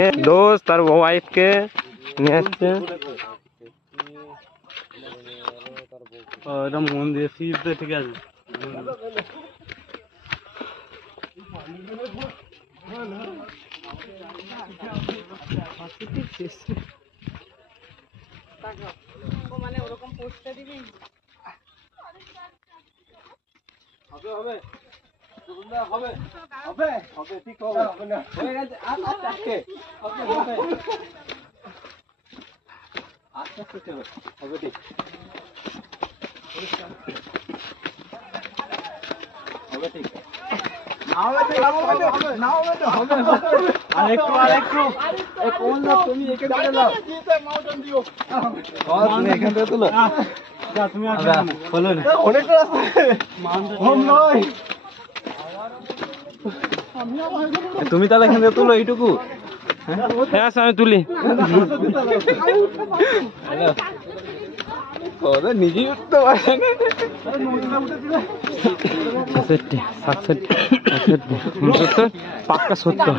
দোস্ত তার ওয়াইফকে নিয়ে আসছে। এটা মন দিয়ে শীতে ঠিক আছে। মানে ওরকম পোস্টটা দিবি হবে হবে হবে হবে হবে ঠিক হবে হবে না হয়ে গেছে আস্তে আস্তে হবে হবে আস্তে আস্তে চলো হবে ঠিক হবে ঠিক না হবে ঠিক না হবে তো হবে আরেকটু এই কোন লোক তুমি এখান থেকে নাও দিতে মাউন্টেন দিও তুমি এখান থেকে তুলো যা তুমি আসবে না বলো না অনেক আছে হোম নয় তুমি তাহলে এখান থেকে তুলো এইটুকু হ্যাঁ আমি তুলি নিজেই উঠতে পারে না। 67 67 69 পাক্কা 70।